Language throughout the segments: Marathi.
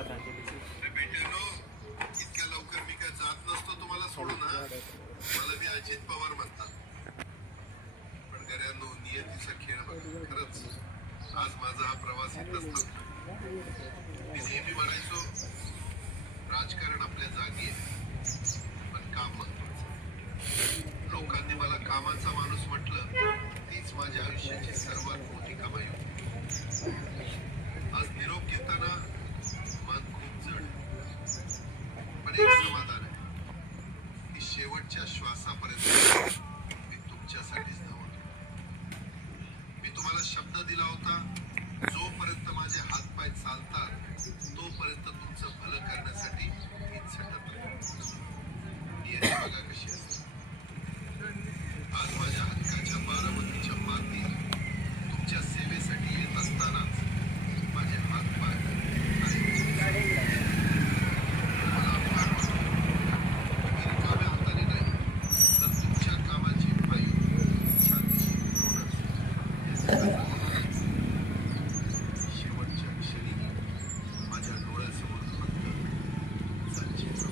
श्रद्धांजलीची. बेटेनो, इतक्या लवकर मी काय जात नसतो तुम्हाला सोडून. मला मी अजित पवार म्हणतात, पण घरांनो नियतीचा खेळ बघा. खरंच आज माझा हा प्रवास इथंच थांबतो. मी नेहमी म्हणायचो राजकारण आपल्या जागी आहे, पण काम महत्वाचं. लोकांनी मला कामाचा माणूस म्हटलं, तीच माझ्या आयुष्याची सर्वात मोठी कमाई होती. आज निरोप घेताना मन खूप जड, पण एक समाधान आहे की शेवटच्या श्वासापर्यंत मी तुमच्यासाठीच धावतो. मी तुम्हाला शब्द दिला होता, जोपर्यंत माझे हातपाय चालतात तोपर्यंत तुमचं भलं करण्यासाठी मी झटत राहीन. नियती बघा कशी असते. आज माझ्या हक्काच्या बारामतीच्या मातीत तुमच्या सेवेसाठी येत असतानाच माझे हातपाय मला फार वाटतं. मी रिकाम्या हाताने नाही, तर तुमच्या कामाची वायू छातीशी धरूनच या जगाचा निर्णय. शेवटच्या क्षणी माझ्या डोळ्यासमोर फक्त तुमचा चेहरा.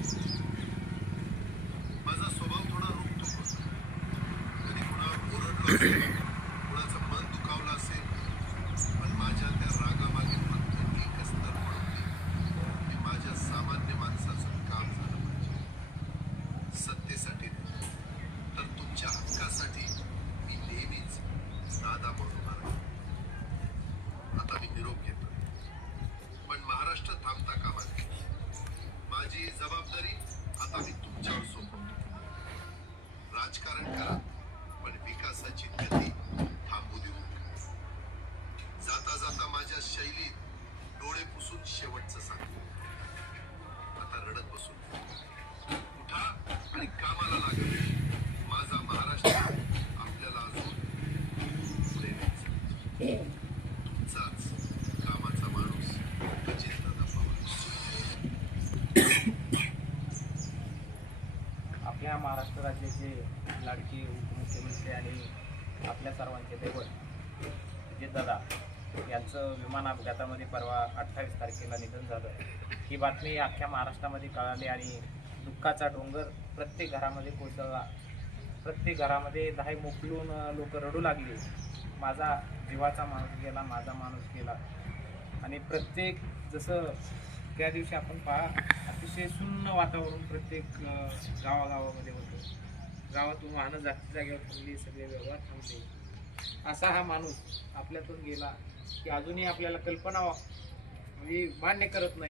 माझा स्वभाव थोडा रोखतो होता. कधी कुणावर ओरडलो असेल, कुणाचं मन दुखावलं असेल, पण माझ्या त्या रागामागे फक्त एकच तडफड होती की माझ्या सामान्य माणसाचं काम झालं पाहिजे. सत्तेसाठी नाही, तर तुमच्या हक्कासाठी मी नेहमीच दादा म्हणून उभा राहीन. आता मी निरोप घेतो, पण महाराष्ट्र थांबता कामा नये. माझी जबाबदारी आता मी तुमच्यावर सोपवतो. राजकारण करा, पण विकासाची गती थांबू देऊ नका. जाता जाता माझ्या शैलीत डोळे पुसून शेवटचं सांगतो, आता रडत बसून उठा आणि कामाला लागा. माझा महाराष्ट्र आपल्याला अजून पुढे न्यायचं. तुमचाच कामाचा माणूस अजितदादा पवार. आपल्या महाराष्ट्र राज्याचे लाडके उपमुख्यमंत्री आणि आपल्या सर्वांचे दैवत अजितदादा यांचं विमान अपघातामध्ये परवा 28 तारखेला निधन झालं. ही बातमी अख्ख्या महाराष्ट्रामध्ये कळाली आणि दुःखाचा डोंगर प्रत्येक घरामध्ये कोसळला. प्रत्येक घरामध्ये दाही मोकलून लोक रडू लागले. माझा जीवाचा माणूस गेला, माझा माणूस गेला. आणि प्रत्येक जसं त्या दिवशी आपण अतिशय सुन्न वातावरण प्रत्येक गावागावामध्ये होतं. गावातून वाहनं जागेवर थांबली, सगळे व्यवहार थांबले. असा हा माणूस आपल्यातून गेला की अजूनही आपल्याला कल्पना म्हणजे मान्य करत नाही.